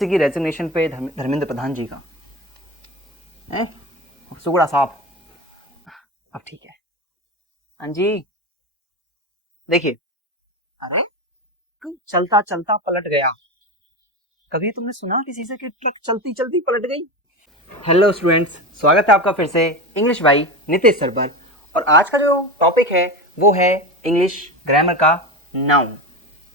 की रेजिग्नेशन पे धर्मेंद्र प्रधान जी का है सुगड़ा साहब। अब ठीक है। हाँ जी देखिए, अरे चलता चलता पलट गया। कभी तुमने सुना किसी से कि ट्रक चलती चलती पलट गई? हेलो स्टूडेंट्स, स्वागत है आपका फिर से इंग्लिश भाई नितेश सर पर। और आज का जो टॉपिक है वो है इंग्लिश ग्रामर का नाउन।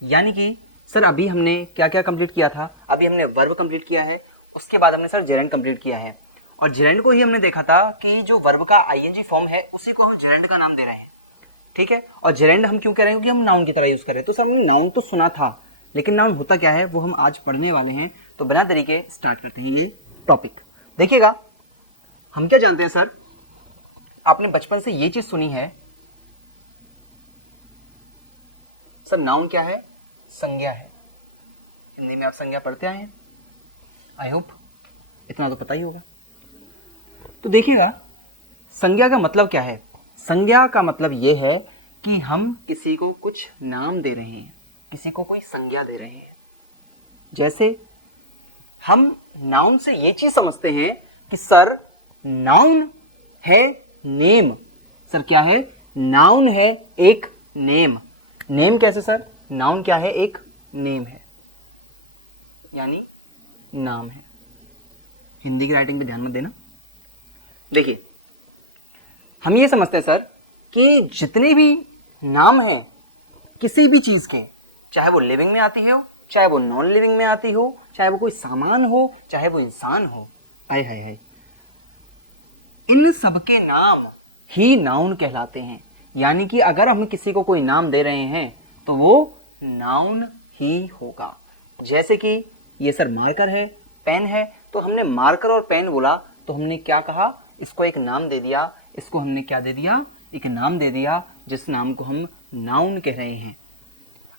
यानी कि सर अभी हमने क्या क्या कंप्लीट किया था? अभी हमने वर्ब कंप्लीट किया है, उसके बाद हमने सर जेरेंड कंप्लीट किया है। और जेरेंड को ही हमने देखा था कि जो वर्ब का आईएनजी फॉर्म है उसी को हम जेरेंड का नाम दे रहे हैं, ठीक है। और जेरेंड हम क्यों कह रहे हैं? क्योंकि हम नाउन की तरह यूज कर रहे हैं। तो सर हमने नाउन तो सुना था, लेकिन नाउन होता क्या है वो हम आज पढ़ने वाले हैं। तो बिना देरी के स्टार्ट करते हैं ये टॉपिक। देखिएगा, हम क्या जानते हैं सर, आपने बचपन से ये चीज सुनी है सर, नाउन क्या है? संज्ञा है। हिंदी में आप संज्ञा पढ़ते आए हैं, आई होप इतना तो पता ही होगा। तो देखिएगा, संज्ञा का मतलब क्या है? संज्ञा का मतलब यह है कि हम किसी को कुछ नाम दे रहे हैं, किसी को कोई संज्ञा दे रहे हैं। जैसे हम नाउन से ये चीज समझते हैं कि सर नाउन है नेम। सर क्या है? नाउन है एक नेम। नेम कैसे सर? नाउन क्या है? एक नेम है, यानी नाम है। हिंदी की राइटिंग पे ध्यान मत देना। देखिए, हम ये समझते हैं सर कि जितने भी नाम हैं किसी भी चीज के, चाहे वो लिविंग में आती हो, चाहे वो नॉन लिविंग में आती हो, चाहे वो कोई सामान हो, चाहे वो इंसान हो, हाय हाय हाय, इन सबके नाम ही नाउन कहलाते हैं। यानी कि अगर हम किसी को कोई नाम दे रहे हैं तो वो नाउन ही होगा। जैसे कि ये सर मार्कर है, पेन है, तो हमने मार्कर और पेन बोला तो हमने क्या कहा? इसको एक नाम दे दिया। इसको हमने क्या दे दिया? एक नाम दे दिया, जिस नाम को हम नाउन कह रहे हैं।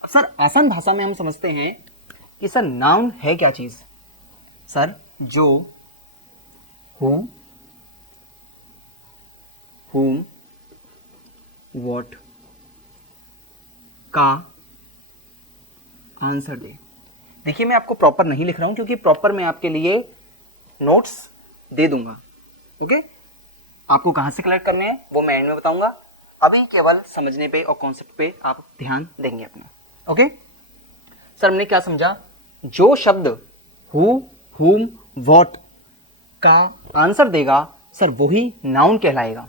अब सर आसान भाषा में हम समझते हैं कि सर नाउन है क्या चीज? सर जो हूं, whom, what का आंसर दे। देखिए, मैं आपको प्रॉपर नहीं लिख रहा हूं क्योंकि प्रॉपर मैं आपके लिए नोट्स दे दूंगा। ओके, आपको कहां से कलेक्ट करने हैं वो मैं एंड में बताऊंगा। अभी केवल समझने पे और कॉन्सेप्ट पे आप ध्यान देंगे अपना। ओके सर, हमने क्या समझा? जो शब्द हु, whom, what का आंसर देगा सर वही नाउन कहलाएगा।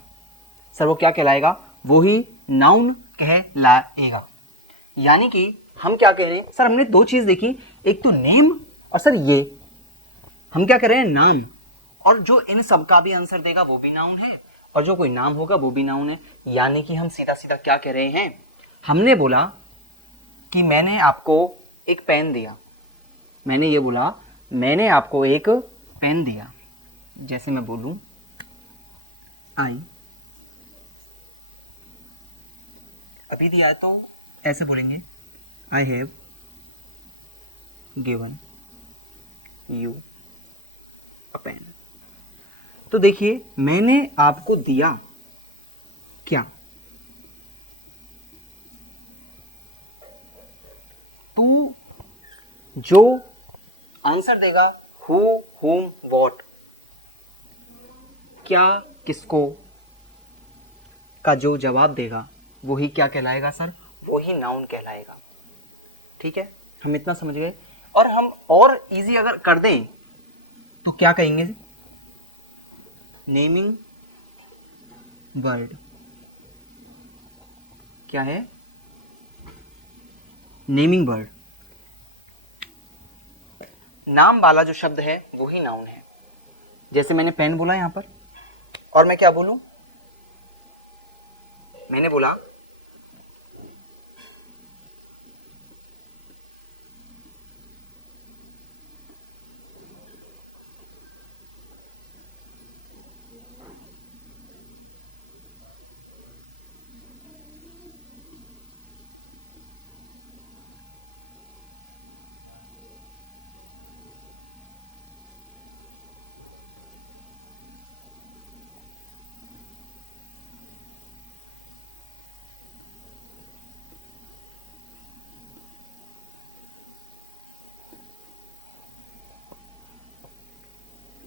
सर वो क्या कहलाएगा? वो ही नाउन कहलाएगा। यानी कि हम क्या कह रहे हैं सर, हमने दो चीज देखी, एक तो नेम और सर ये हम क्या कर रहे हैं? नाम। और जो इन सब का भी आंसर देगा वो भी नाउन है, और जो कोई नाम होगा वो भी नाउन है। यानी कि हम सीधा सीधा क्या कह रहे हैं? हमने बोला कि मैंने आपको एक पेन दिया। मैंने ये बोला मैंने आपको एक पेन दिया। जैसे मैं बोलूं आई, अभी दिया तो ऐसे बोलेंगे I have given you a pen. तो देखिए, मैंने आपको दिया क्या? तो जो आंसर देगा हु, whom, what, क्या, किसको का जो जवाब देगा वही क्या कहलाएगा सर? वही नाउन कहलाएगा। ठीक है, हम इतना समझ गए। और हम और इजी अगर कर दें तो क्या कहेंगे? Naming word. क्या है? Naming word. नाम वाला जो शब्द है वही नाउन है। जैसे मैंने पेन बोला यहां पर, और मैं क्या बोलूं? मैंने बोला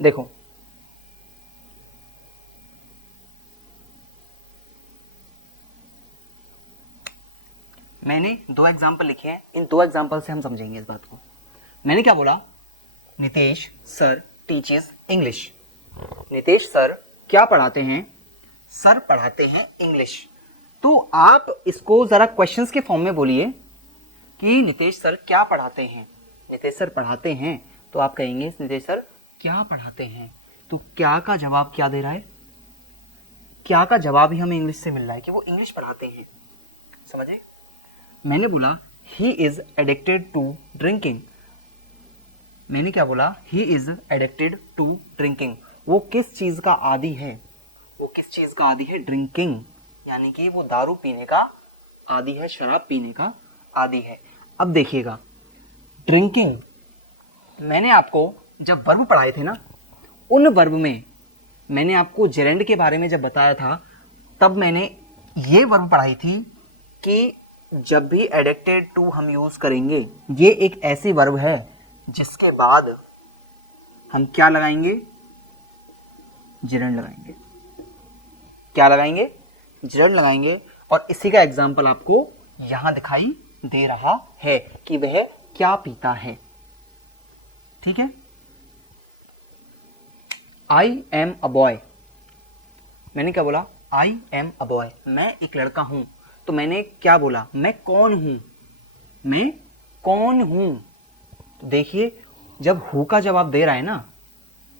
देखो, मैंने 2 एग्जाम्पल लिखे हैं, इन 2 एग्जाम्पल से हम समझेंगे इस बात को। मैंने क्या बोला, Nitesh sir teaches English. Nitesh sir क्या पढ़ाते हैं, सर पढ़ाते हैं इंग्लिश। तो आप इसको जरा क्वेश्चंस के फॉर्म में बोलिए कि नितेश सर क्या पढ़ाते हैं। नितेश सर पढ़ाते हैं तो आप कहेंगे नितेश सर क्या पढ़ाते हैं। तो क्या का जवाब क्या दे रहा है, क्या का जवाब ही हमें इंग्लिश से मिल रहा है कि वो इंग्लिश पढ़ाते हैं। समझे? मैंने बोला he is addicted to drinking. मैंने क्या बोला, he is addicted to drinking. वो किस चीज का आदी है, वो किस चीज का आदी है, ड्रिंकिंग, यानी कि वो दारू पीने का आदी है, शराब पीने का आदी है। अब देखिएगा, ड्रिंकिंग, मैंने आपको जब वर्ब पढ़ाए थे ना, उन वर्ब में मैंने आपको जेरेंड के बारे में जब बताया था, तब मैंने ये वर्ब पढ़ाई थी कि जब भी एडिक्टेड टू हम यूज करेंगे, ये एक ऐसी वर्ब है जिसके बाद हम क्या लगाएंगे, जेरेंड लगाएंगे। क्या लगाएंगे, जेरेंड लगाएंगे। और इसी का एग्जाम्पल आपको यहां दिखाई दे रहा है कि वह क्या पीता है। ठीक है, आई एम अ बॉय। मैंने क्या बोला, आई एम अ बॉय, मैं एक लड़का हूं। तो मैंने क्या बोला, मैं कौन हूं, मैं कौन हूं। तो देखिए, जब हु का जवाब दे रहा है ना,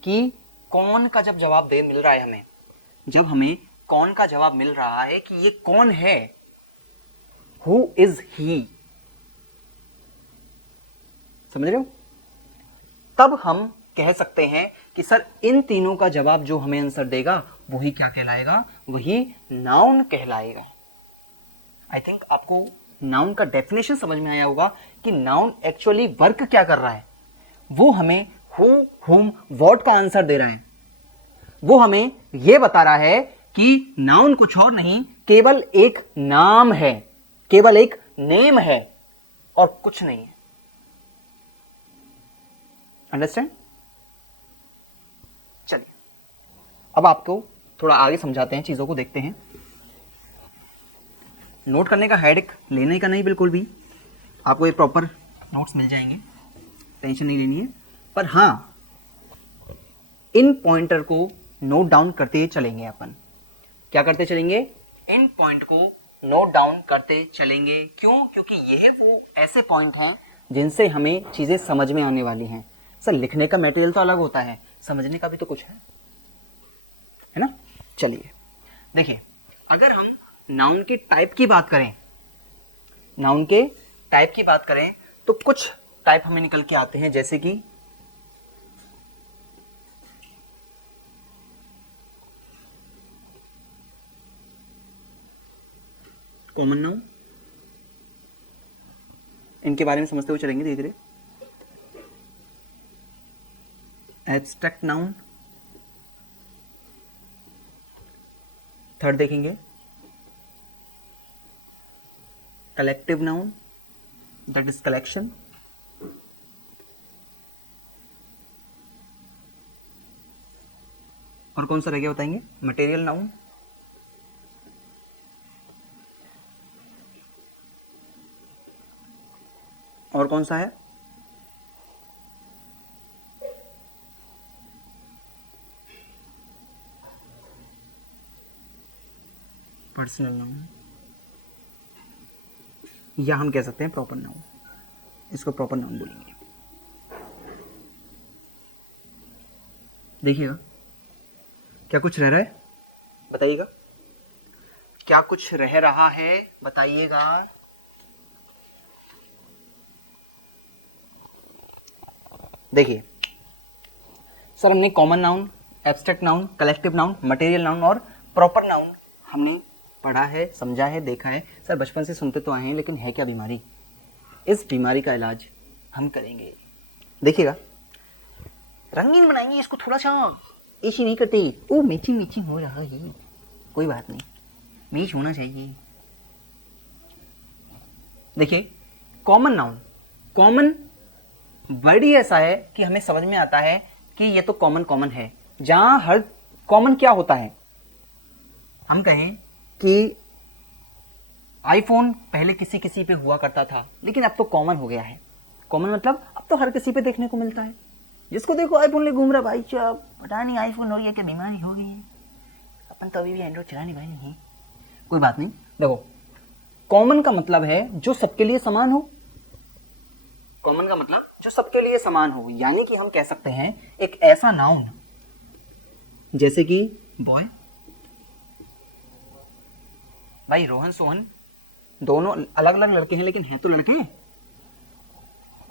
कि कौन का जब जवाब दे मिल रहा है हमें, जब हमें कौन का जवाब मिल रहा है कि ये कौन है, हु इज ही, समझ रहे हो, तब हम कह सकते हैं कि सर इन तीनों का जवाब जो हमें आंसर देगा वही क्या कहलाएगा, वही नाउन कहलाएगा। आई थिंक आपको नाउन का डेफिनेशन समझ में आया होगा कि नाउन एक्चुअली वर्क क्या कर रहा है। वो हमें हु, हुम, व्हाट का आंसर दे रहा है। वो हमें यह बता रहा है कि नाउन कुछ और नहीं, केवल एक नाम है, केवल एक नेम है और कुछ नहीं है। अंडरस्टैंड? चलिए, अब आपको थोड़ा आगे समझाते हैं, चीजों को देखते हैं। नोट करने का हेडेक लेने का नहीं, बिल्कुल भी आपको ये प्रॉपर नोट्स मिल जाएंगे, टेंशन नहीं लेनी है। पर हाँ, इन पॉइंटर को नोट डाउन करते चलेंगे अपन। क्या करते चलेंगे, इन पॉइंट को नोट डाउन करते चलेंगे। क्यों? क्योंकि ये वो ऐसे पॉइंट हैं जिनसे हमें चीजें समझ में आने वाली हैं। सर लिखने का मटेरियल तो अलग होता है, समझने का भी तो कुछ है ना। चलिए देखिए, अगर हम नाउन के टाइप की बात करें, नाउन के टाइप की बात करें तो कुछ टाइप हमें निकल के आते हैं, जैसे कि कॉमन नाउन, इनके बारे में समझते हुए चलेंगे धीरे धीरे। एब्स्ट्रैक्ट नाउन, थर्ड देखेंगे collective noun, that is collection. और कौन सा रह गया बताएंगे, मटेरियल नाउन। और कौन सा है, पर्सनल नाउन, या हम कह सकते हैं प्रॉपर नाउन। इसको प्रॉपर नाउन बोलेंगे। देखिएगा, क्या कुछ रह रहा है बताइएगा, क्या कुछ रह रहा है बताइएगा। देखिए सर, हमने common noun, abstract noun, collective noun, material noun और प्रॉपर नाउन हमने पढ़ा है, समझा है, देखा है। सर बचपन से सुनते तो आए हैं, लेकिन है क्या बीमारी, इस बीमारी का इलाज हम करेंगे। देखिएगा, रंगीन बनाएंगे इसको, थोड़ा सा ऐसी नहीं करते, ओ मीठी मीठी हो रहा है, कोई बात नहीं, मीठ होना चाहिए। देखिए, कॉमन नाउन, कॉमन वर्ड ही ऐसा है कि हमें समझ में आता है कि ये तो कॉमन कॉमन है, जहां हर कॉमन क्या होता है, हम कहें कि आईफोन पहले किसी किसी पे हुआ करता था, लेकिन अब तो कॉमन हो गया है। कॉमन मतलब अब तो हर किसी पे देखने को मिलता है, जिसको देखो आईफोन ले घूम रहा। भाई साहब पता नहीं आईफोन हो गया क्या बीमारी हो गई है, अपन तो अभी भी एंड्रॉइड चलाने वाले नहीं। कोई बात नहीं, देखो कॉमन का मतलब है जो सबके लिए समान हो। कॉमन का मतलब जो सबके लिए समान हो, यानी कि हम कह सकते हैं एक ऐसा नाउन जैसे कि बॉय। भाई रोहन सोहन दोनों अलग अलग लड़के हैं, लेकिन हैं तो लड़के हैं।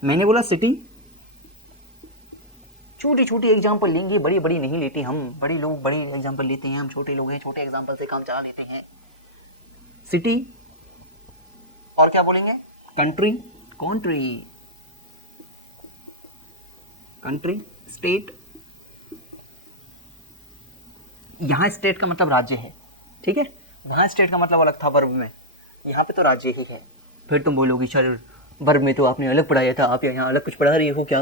मैंने बोला सिटी। छोटी छोटी एग्जांपल लेंगे, बड़ी बड़ी नहीं लेते हम। बड़े लोग बड़ी एग्जांपल लेते हैं, हम छोटे लोग हैं, छोटे एग्जांपल से काम चला लेते हैं। सिटी और क्या बोलेंगे, कंट्री, कंट्री, कंट्री, स्टेट। यहां स्टेट का मतलब राज्य है, ठीक है। वहां स्टेट का मतलब अलग था वर्ब में, यहाँ पे तो राज्य ही है। फिर तुम बोलोगी सर वर्ब में तो आपने अलग पढ़ाया था, आप यहाँ अलग कुछ पढ़ा रही हो क्या।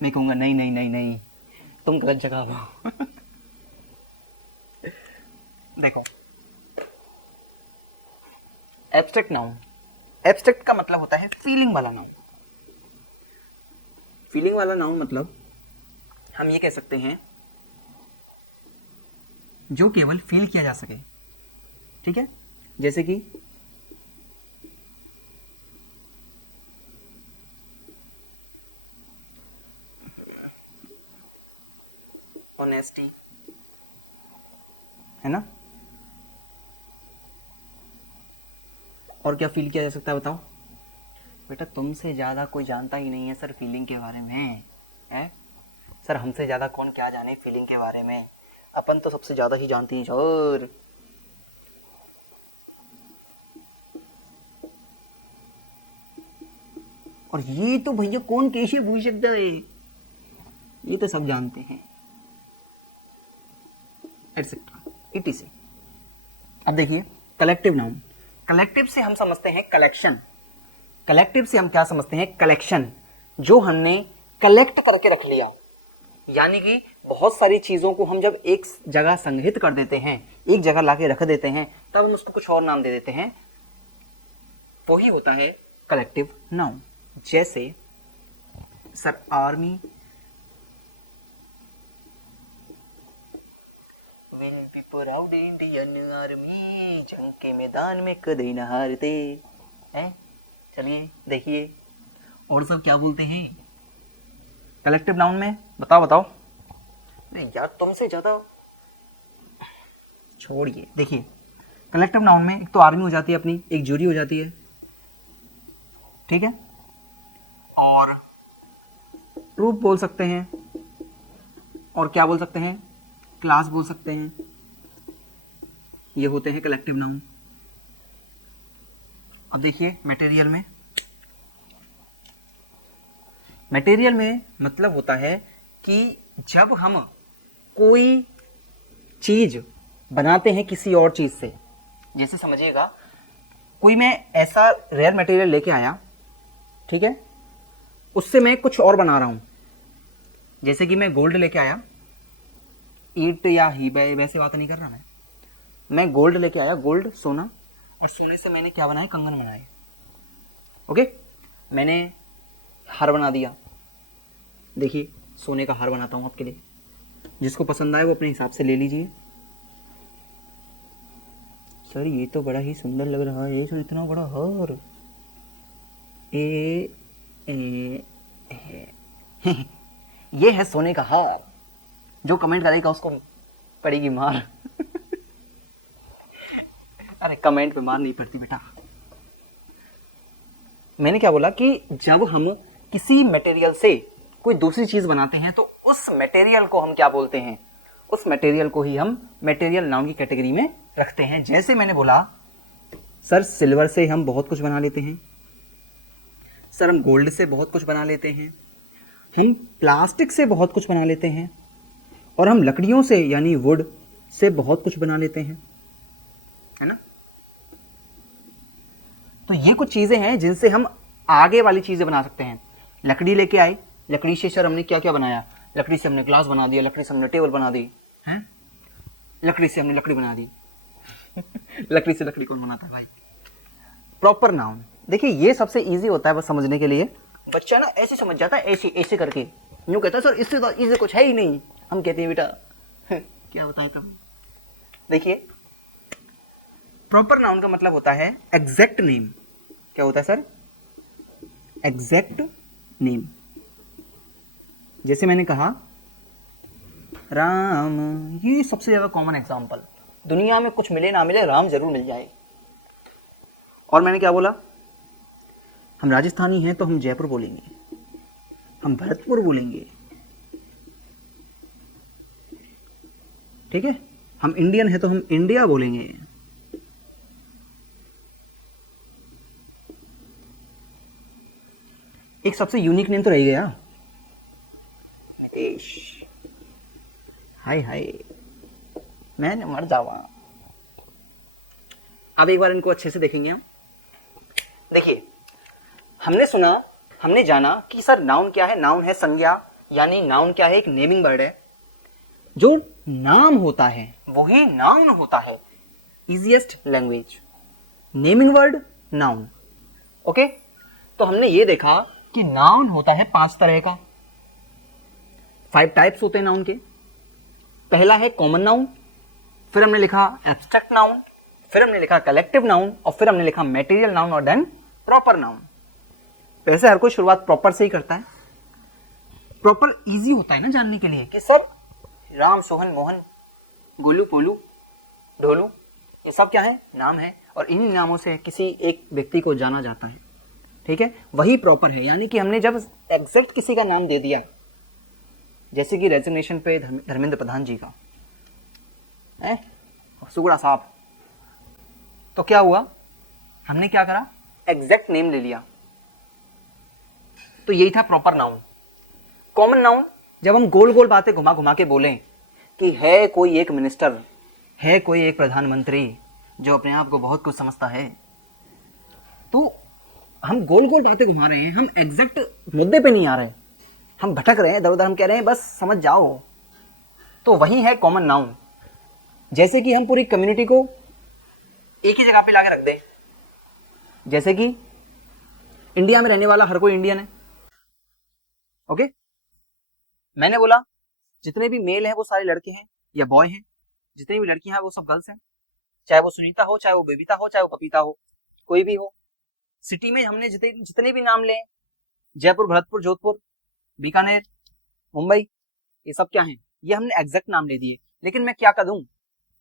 मैं कहूंगा नहीं नहीं नहीं नहीं, तुम गलत जगह हो। देखो एब्स्ट्रैक्ट नाउन, एब्स्ट्रैक्ट का मतलब होता है फीलिंग वाला नाउन। फीलिंग वाला नाउन मतलब हम ये कह सकते हैं जो केवल फील किया जा सके, ठीक है। जैसे कि ऑनेस्टी, है ना। और क्या फील किया जा सकता है बताओ। बेटा तुमसे ज्यादा कोई जानता ही नहीं है सर फीलिंग के बारे में, है सर। हमसे ज्यादा कौन क्या जाने फीलिंग के बारे में, अपन तो सबसे ज्यादा ही जानती हैं सर। और ये तो भैया कौन कैसे पूछ सकता है, ये तो सब जानते हैं, एटसेट्रा इटीसी। अब देखिए कलेक्टिव नाउन, कलेक्टिव से हम समझते हैं कलेक्शन। कलेक्टिव से हम क्या समझते हैं, कलेक्शन, जो हमने कलेक्ट करके रख लिया। यानी कि बहुत सारी चीजों को हम जब एक जगह संग्रहित कर देते हैं, एक जगह लाके रख देते हैं, तब हम उसको कुछ और नाम दे देते हैं, वही होता है कलेक्टिव नाउन। जैसे sir army will be proud Indian army, जंग के मैदान में कदे न हारते हैं। चलिए देखिए और सब क्या बोलते हैं कलेक्टिव नाउन में, बताओ बताओ। नहीं यार तुमसे ज्यादा छोड़िए। देखिए कलेक्टिव नाउन में एक तो आर्मी हो जाती है अपनी, एक जूरी हो जाती है, ठीक है, और ट्रूप बोल सकते हैं, और क्या बोल सकते हैं, क्लास बोल सकते हैं। ये होते हैं कलेक्टिव नाउन। अब देखिए मटेरियल में, मटेरियल में मतलब होता है कि जब हम कोई चीज बनाते हैं किसी और चीज से, जैसे समझिएगा कोई मैं ऐसा रेयर मटेरियल लेके आया, ठीक है, उससे मैं कुछ और बना रहा हूं। जैसे कि मैं गोल्ड लेके आया, ईट या हीबे वैसे बात नहीं कर रहा मैं गोल्ड लेके आया, गोल्ड सोना, और सोने से मैंने क्या बनाया, कंगन बनाए। ओके, मैंने हार बना दिया। देखिए सोने का हार बनाता हूं आपके लिए, जिसको पसंद आए वो अपने हिसाब से ले लीजिए। सर ये तो बड़ा ही सुंदर लग रहा है सर, इतना बड़ा हार। ये है सोने का हार। जो कमेंट करेगा उसको पड़ेगी मार। अरे कमेंट पे मार नहीं पड़ती बेटा। मैंने क्या बोला कि जब हम किसी मटेरियल से कोई दूसरी चीज बनाते हैं तो उस मटेरियल को हम क्या बोलते हैं, उस मटेरियल को ही हम मटेरियल नाउन की कैटेगरी में रखते हैं। जैसे मैंने बोला सर सिल्वर से हम बहुत कुछ बना लेते हैं, सर हम गोल्ड से बहुत कुछ बना लेते हैं, हम प्लास्टिक से बहुत कुछ बना लेते हैं, और हम लकड़ियों से यानी वुड से बहुत कुछ बना लेते हैं, है ना। तो ये कुछ चीजें हैं जिनसे हम आगे वाली चीजें बना सकते हैं। लकड़ी लेके आए, लकड़ी से सर हमने क्या क्या बनाया, लकड़ी से हमने ग्लास बना दिया, लकड़ी से हमने टेबल बना दी, हैं? लकड़ी से हमने लकड़ी बना दी। लकड़ी से लकड़ी कौन बनाता है भाई? Proper noun. देखिए ये सबसे इजी होता है बस समझने के लिए। बच्चा ना ऐसे समझ जाता है, ऐसे ऐसे करके यूं कहता है सर इससे तो इसे कुछ है ही नहीं। हम कहते हैं बेटा क्या बताएं तुम। देखिए प्रॉपर नाउन का मतलब होता है एग्जैक्ट नेम। क्या होता है सर? Exact name. जैसे मैंने कहा राम, ये सबसे ज्यादा कॉमन एग्जांपल। दुनिया में कुछ मिले ना मिले, राम जरूर मिल जाए। और मैंने क्या बोला? हम राजस्थानी हैं तो हम जयपुर बोलेंगे, हम भरतपुर बोलेंगे, ठीक है? हम इंडियन हैं तो हम इंडिया बोलेंगे। एक सबसे यूनिक नेम तो रह गया, हाय हाय मैंने मर जावा। अब एक बार इनको अच्छे से देखेंगे हम। देखिए हमने सुना, हमने जाना कि सर नाउन क्या है। नाउन है संज्ञा, यानी नाउन क्या है? एक नेमिंग वर्ड है। जो नाम होता है वही नाउन होता है। Easiest language, naming word noun. Okay, तो हमने ये देखा कि नाउन होता है 5 तरह का। 5 टाइप्स होते हैं नाउन के। पहला है कॉमन नाउन, फिर हमने लिखा एब्स्ट्रैक्ट नाउन, फिर हमने लिखा कलेक्टिव नाउन, और फिर हमने लिखा मटेरियल नाउन, और देन प्रॉपर नाउन। वैसे हर कोई शुरुआत प्रॉपर से ही करता है। प्रॉपर इजी होता है ना जानने के लिए कि सर राम, सोहन, मोहन, गोलू, पोलू, ढोलू, ये सब क्या है? नाम है। और इन नामों से किसी एक व्यक्ति को जाना जाता है, ठीक है? वही प्रॉपर है। यानी कि हमने जब एग्जैक्ट किसी का नाम दे दिया, जैसे कि रेजिग्नेशन पे धर्मेंद्र प्रधान जी का है, सुगड़ा साहब, तो क्या हुआ? हमने क्या करा? एग्जैक्ट नेम ले लिया। तो यही था प्रॉपर नाउन। कॉमन नाउन, जब हम गोल गोल बातें घुमा घुमा के बोलें कि है कोई एक मिनिस्टर, है कोई एक प्रधानमंत्री जो अपने आप को बहुत कुछ समझता है, तो हम गोल गोल बातें घुमा रहे हैं, हम एग्जैक्ट मुद्दे पे नहीं आ रहे, हम भटक रहे हैं इधर उधर, हम कह रहे हैं बस समझ जाओ। तो वही है कॉमन नाउन। जैसे कि हम पूरी कम्युनिटी को एक ही जगह पे लाके रख दें। जैसे कि इंडिया में रहने वाला हर कोई इंडियन है, ओके? मैंने बोला जितने भी मेल हैं वो सारे लड़के हैं या बॉय हैं, जितनी भी लड़कियां हैं वो सब गर्ल्स हैं, चाहे वो सुनीता हो, चाहे वो बेबिता हो, चाहे वो पपीता हो, कोई भी हो। सिटी में हमने जितने भी नाम लें, जयपुर, भरतपुर, जोधपुर, बीकानेर, मुंबई, ये सब क्या है? ये हमने एग्जैक्ट नाम ले दिए। लेकिन मैं क्या कर दूं?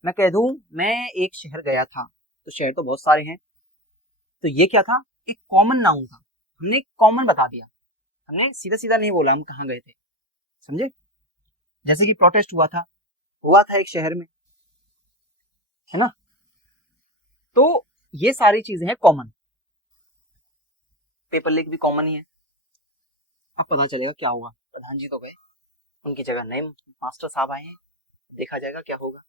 मैं कह दूं मैं एक शहर गया था, तो शहर तो बहुत सारे हैं, तो ये क्या था? एक कॉमन नाउन था। हमने कॉमन बता दिया, हमने सीधा सीधा नहीं बोला हम कहाँ गए थे, समझे? जैसे कि प्रोटेस्ट हुआ था एक शहर में, है ना? तो ये सारी चीजें हैं कॉमन। पेपर लीक भी कॉमन ही है। अब पता चलेगा क्या हुआ। प्रधान जी तो गए, उनकी जगह नए मास्टर साहब आए हैं, देखा जाएगा क्या होगा।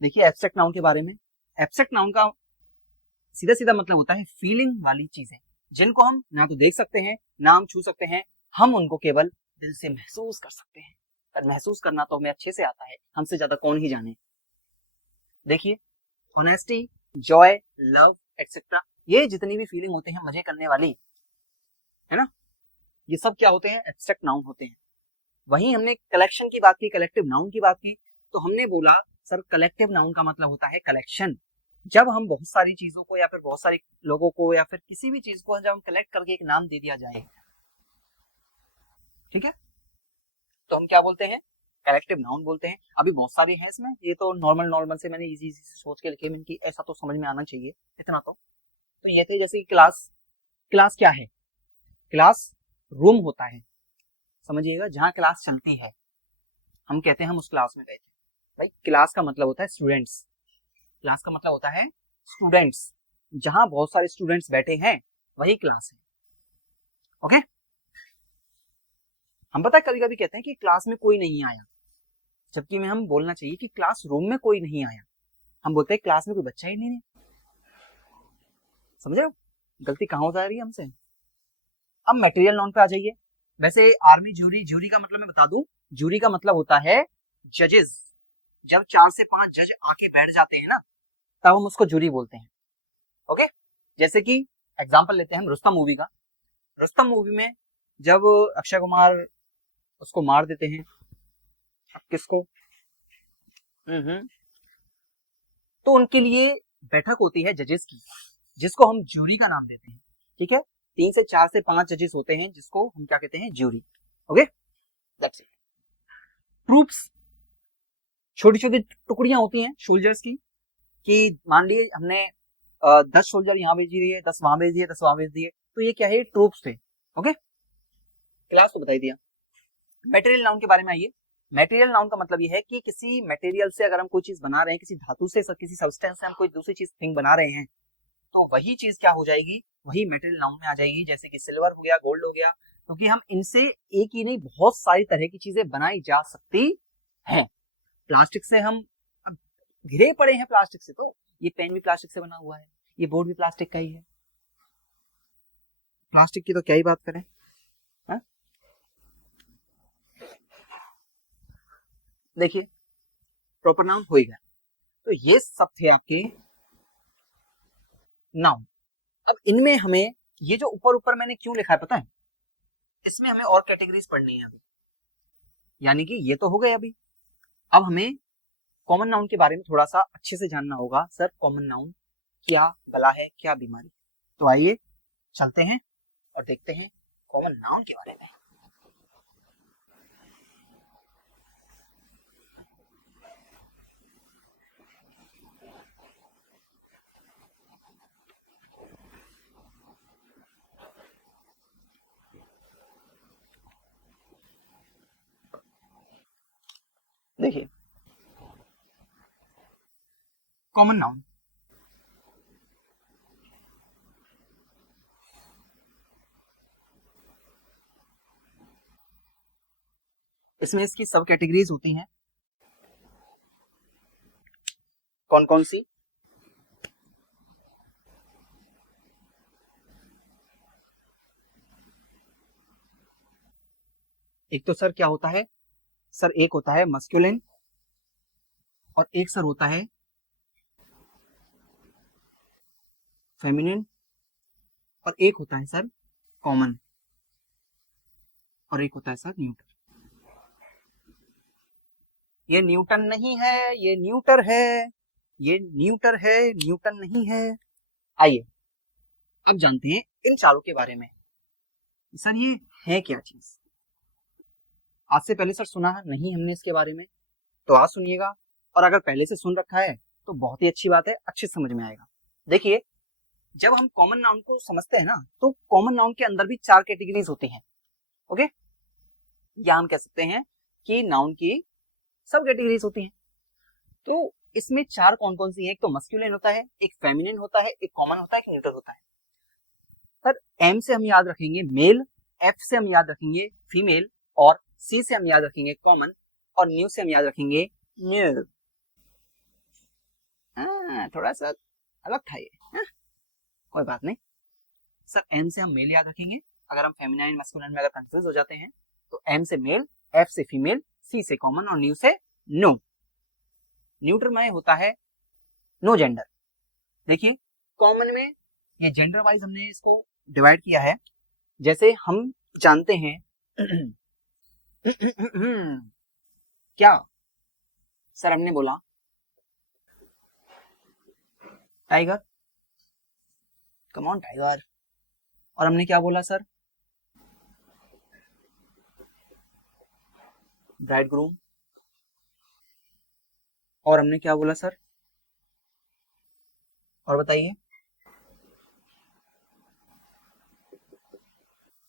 देखिए एब्स्ट्रैक्ट नाउन के बारे में। एब्स्ट्रैक्ट नाउन का सीधा सीधा मतलब होता है फीलिंग वाली चीजें, जिनको हम ना तो देख सकते हैं ना हम छू सकते हैं, हम उनको केवल दिल से महसूस कर सकते हैं। पर महसूस करना तो हमें अच्छे से आता है, हमसे ज्यादा कौन ही जाने। देखिए ऑनेस्टी, जॉय, लव एक्सेट्रा, ये जितनी भी फीलिंग होते हैं मजे करने वाली, है ना, ये सब क्या होते हैं? एब्स्ट्रैक्ट नाउन होते हैं। वहीं हमने कलेक्शन की बात की, कलेक्टिव नाउन की बात की, तो हमने बोला सर कलेक्टिव नाउन का मतलब होता है कलेक्शन। जब हम बहुत सारी चीजों को या फिर बहुत सारे लोगों को या फिर किसी भी चीज को जब हम कलेक्ट करके एक नाम दे दिया जाए, ठीक है, तो हम क्या बोलते हैं? कलेक्टिव नाउन बोलते हैं। अभी बहुत सारी है इसमें, ये तो नॉर्मल से मैंने इजी से सोच के लिखे, मैंने ऐसा तो समझ में आना चाहिए इतना तो ये थे। जैसे क्लास, क्लास क्या है? क्लास रूम होता है, समझिएगा, जहां क्लास चलती है, हम कहते हैं हम उस क्लास में गए थे। भाई क्लास का मतलब होता है स्टूडेंट्स, क्लास का मतलब होता है स्टूडेंट्स, जहां बहुत सारे स्टूडेंट्स बैठे हैं वही क्लास है, ओके? हम पता है कभी कभी कहते हैं कि क्लास में कोई नहीं आया, जबकि में हम बोलना चाहिए कि क्लास रूम में कोई नहीं आया। हम बोलते हैं क्लास में कोई बच्चा ही नहीं है। समझे गलती कहां हो जा रही है हमसे? अब मटेरियल नाउन पे आ जाइए। वैसे आर्मी ज्यूरी, ज्यूरी का मतलब मैं बता दूं, जूरी का मतलब होता है जजेस। जब 4 से 5 जज आके बैठ जाते हैं ना, तब हम उसको जूरी बोलते हैं। ओके, जैसे कि एग्जांपल लेते हैं हम रुस्तम मूवी का। रुस्तम मूवी में जब अक्षय कुमार उसको मार देते हैं, किसको, तो उनके लिए बैठक होती है जजेस की, जिसको हम जूरी का नाम देते हैं। ठीक है, 3 से 4 से 5 जजेस होते हैं, जिसको हम क्या कहते हैं, jury. Okay, that's it. Troops छोटी छोटी टुकड़ियां होती हैं सोल्जर्स की, कि मान लिए हमने 10 सोल्जर यहाँ भेज दिए, 10 वहां भेज दिए, 10 वहां भेज दिए, तो ये क्या है, ट्रूप्स थे। ओके, क्लास तो बताई दिया। मटेरियल नाउन के बारे में आइए। मटेरियल नाउन का मतलब ये है कि किसी मटेरियल से अगर हम कोई चीज बना रहे हैं, किसी धातु से, किसी सब्सटेंस से हम कोई दूसरी चीज थिंग बना रहे हैं, तो वही चीज क्या हो जाएगी, वही मटेरियल नाउन में आ जाएगी। जैसे कि सिल्वर हो गया, गोल्ड हो गया, क्योंकि हम इनसे एक ही नहीं बहुत सारी तरह की चीजें बनाई जा सकती हैं। प्लास्टिक से हम घिरे पड़े हैं, प्लास्टिक से, तो ये पेन भी प्लास्टिक से बना हुआ है, ये बोर्ड भी प्लास्टिक का ही है। प्लास्टिक की तो क्या ही बात करें। हा? देखिए, प्रॉपर नाउन हो ही गया। तो ये सब थे आपके नाउन। अब इनमें हमें ये जो ऊपर ऊपर मैंने क्यों लिखा है पता है, इसमें हमें और कैटेगरीज पढ़नी है अभी, यानी कि ये तो हो गए अभी। अब हमें कॉमन नाउन के बारे में थोड़ा सा अच्छे से जानना होगा। सर कॉमन नाउन क्या बला है, क्या बीमारी। तो आइए चलते हैं और देखते हैं कॉमन नाउन के बारे में। देखिए, कॉमन नाउन इसमें इसकी सब कैटेगरीज होती हैं। कौन कौन सी, एक तो सर क्या होता है, सर एक होता है मस्कुलिन, और एक सर होता है फेमिनिन, और एक होता है सर कॉमन, और एक होता है सर न्यूटर। ये न्यूटन नहीं है, ये न्यूटर है, ये न्यूटर है, न्यूटन नहीं है। आइए अब जानते हैं इन चारों के बारे में। सर ये है क्या चीज, आज से पहले सर सुना है नहीं हमने इसके बारे में, तो आज सुनिएगा। और अगर पहले से सुन रखा है तो बहुत ही अच्छी बात है, अच्छे समझ में आएगा। देखिए, जब हम कॉमन नाउन को समझते हैं ना, तो कॉमन नाउन के अंदर भी 4 कैटेगरीज होती हैं। ओके, या हम कह सकते हैं कि नाउन की सब कैटेगरीज होती हैं। तो इसमें 4 कौन कौन सी हैं, एक तो मस्कुलिन होता है, एक फेमिनिन होता है, एक कॉमन होता है, एक न्यूट्रल होता है। पर एम से हम याद रखेंगे मेल, एफ से हम याद रखेंगे फीमेल, और सी से हम याद रखेंगे कॉमन, और न्यू से हम याद रखेंगे न्यू। थोड़ा सा अलग था ये, कोई बात नहीं। सर एम से हम मेल याद रखेंगे, अगर हम फेमिनाइन मस्कुलिन में अगर कंफ्यूज हो जाते हैं तो एम से मेल, एफ से फीमेल, सी से कॉमन, और न्यू से नो। न्यूट्रल में होता है नो जेंडर। देखिए, कॉमन में ये जेंडर वाइज हमने इसको डिवाइड किया है। जैसे हम जानते हैं क्या, सर हमने बोला टाइगर, कम ऑन टाइगर, और हमने क्या बोला सर, ब्राइड ग्रूम, और हमने क्या बोला सर, और बताइए,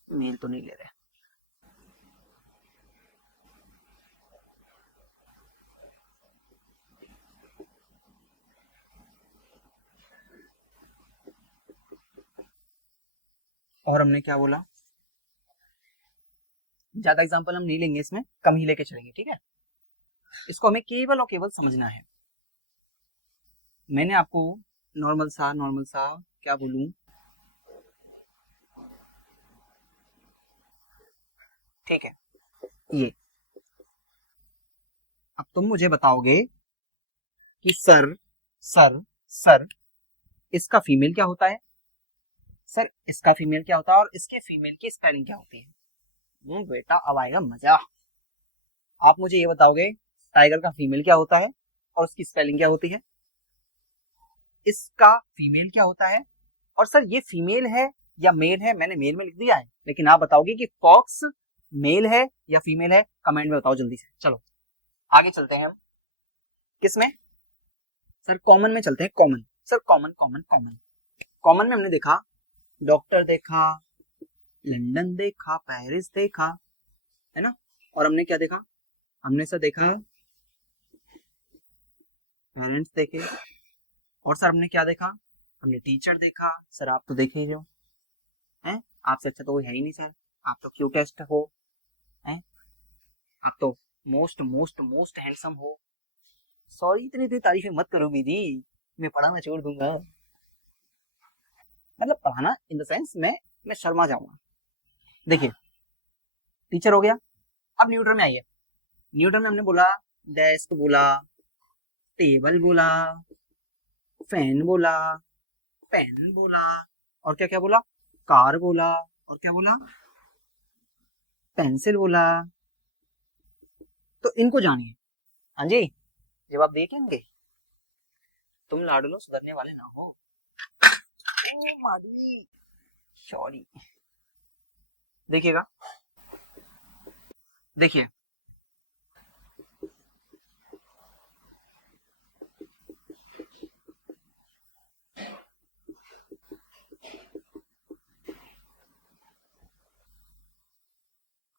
मेल तो नहीं ले रहे। और हमने क्या बोला, ज्यादा एग्जांपल हम नहीं लेंगे, इसमें कम ही लेके चलेंगे, ठीक है। इसको हमें केवल और केवल समझना है। मैंने आपको नॉर्मल सा क्या बोलूं, ठीक है, ये अब तुम मुझे बताओगे कि सर सर सर इसका फीमेल क्या होता है, सर इसका फीमेल क्या होता है और इसके फीमेल की स्पेलिंग क्या होती है। बेटा अब आएगा मजा। आप मुझे ये बताओगे टाइगर का फीमेल क्या होता है और उसकी स्पेलिंग क्या होती है, इसका फीमेल क्या होता है, और सर ये फीमेल है या मेल है, मैंने मेल में लिख दिया है, लेकिन आप बताओगे कि फॉक्स मेल है या फीमेल है, कमेंट में बताओ जल्दी से। चलो आगे चलते हैं हम किसमें, सर कॉमन में चलते हैं। Common, sir common common common common में हमने देखा डॉक्टर देखा, लंदन देखा, पेरिस देखा, है ना, और हमने क्या देखा, हमने सर देखा पेरेंट्स देखे, और सर हमने क्या देखा, हमने टीचर देखा। सर आप तो देखे ही हो, हैं, आपसे अच्छा तो कोई है ही नहीं सर, आप तो क्यूटेस्ट हो, हैं, आप तो मोस्ट मोस्ट मोस्ट हैंडसम हो। सॉरी इतनी इतनी तारीफें मत करो मेरी, मैं पढ़ाना छोड़ दूंगा, मतलब पढ़ाना इन द सेंस मैं शर्मा जाऊंगा। देखिए टीचर हो गया, अब न्यूट्रन में आइए। न्यूट्रन में हमने बोला डेस्क बोला, टेबल बोला, फैन बोला, पेन बोला, और क्या क्या बोला, कार बोला, और क्या बोला, पेंसिल बोला। तो इनको जानिए। हाँ जी जवाब दिए क्या इनके, तुम लाडलो सुधरने वाले ना हो। ओ मादी सॉरी। देखिएगा, देखिए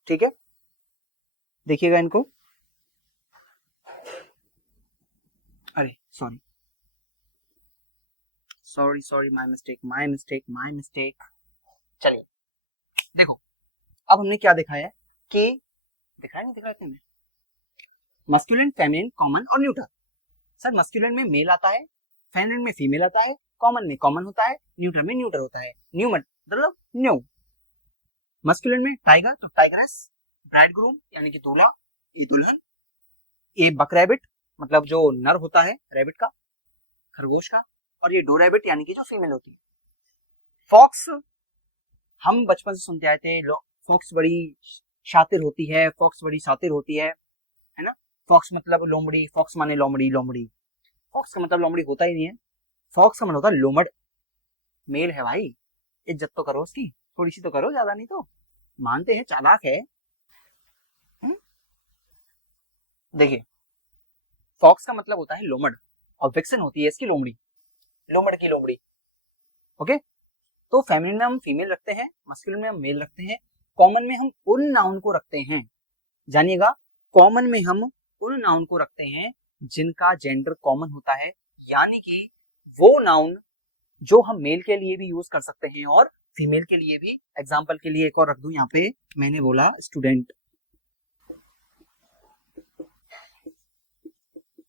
ठीक है, देखिएगा इनको, अरे sorry sorry sorry my mistake my mistake my mistake. चलिए देखो अब हमने क्या देखा है कि दिख रहा है नहीं दिख रहा है इतने में, मस्कुलिन फेमिनिन कॉमन और न्यूट्रल। सर मस्कुलिन में मेल आता है, फेमिनिन में फीमेल आता है, कॉमन में कॉमन होता है, न्यूट्रल में न्यूट्रल होता है। न्यू मतलब न्यू। मस्कुलिन में टाइगर तो टाइगरेस, ब्राइड ग्रूम यानी कि दूल्हा, ये दुल्हन, ये बक रैबिट मतलब जो नर होता है रैबिट का, खरगोश का, और ये डो रैबिट यानी कि जो फीमेल होती है। फॉक्स हम बचपन से सुनते आए थे, फॉक्स बड़ी शातिर होती है, फॉक्स बड़ी शातिर होती है ना। फॉक्स मतलब लोमड़ी, फॉक्स माने लोमड़ी, लोमड़ी, फॉक्स का मतलब लोमड़ी होता ही नहीं है, फॉक्स का मतलब होता है लोमड़, मेल है भाई, इज्जत तो करो उसकी, थोड़ी सी तो करो, ज्यादा नहीं तो, मानते हैं चालाक है। देखिए फॉक्स का मतलब होता है लोमड़ और विक्सन होती है इसकी लोमड़ी, लोमड़ की लोमड़ी। ओके, तो फेमिनिन में हम फीमेल रखते हैं, मस्कुलिन में हम मेल रखते हैं, कॉमन में हम उन नाउन को रखते हैं, जानिएगा कॉमन में हम उन नाउन को रखते हैं जिनका जेंडर कॉमन होता है, यानी कि वो नाउन जो हम मेल के लिए भी यूज कर सकते हैं और फीमेल के लिए भी। एग्जाम्पल के लिए एक और रख दूं यहाँ पे, मैंने बोला स्टूडेंट,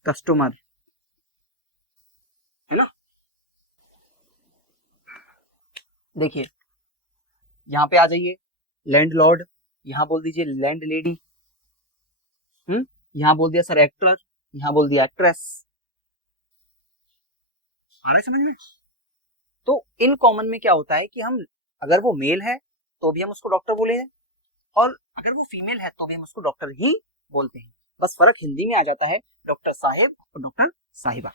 कस्टमर, है ना। देखिए यहाँ पे आ जाइए, लैंडलॉर्ड, यहाँ बोल दीजिए लैंड लेडी, यहाँ बोल दिया सर एक्टर, यहाँ बोल दिया एक्ट्रेस, आ रहा है समझ में। तो इन कॉमन में क्या होता है कि हम अगर वो मेल है तो भी हम उसको डॉक्टर बोले हैं, और अगर वो फीमेल है तो भी हम उसको डॉक्टर ही बोलते हैं, बस फर्क हिंदी में आ जाता है, डॉक्टर साहेब और डॉक्टर साहिबा।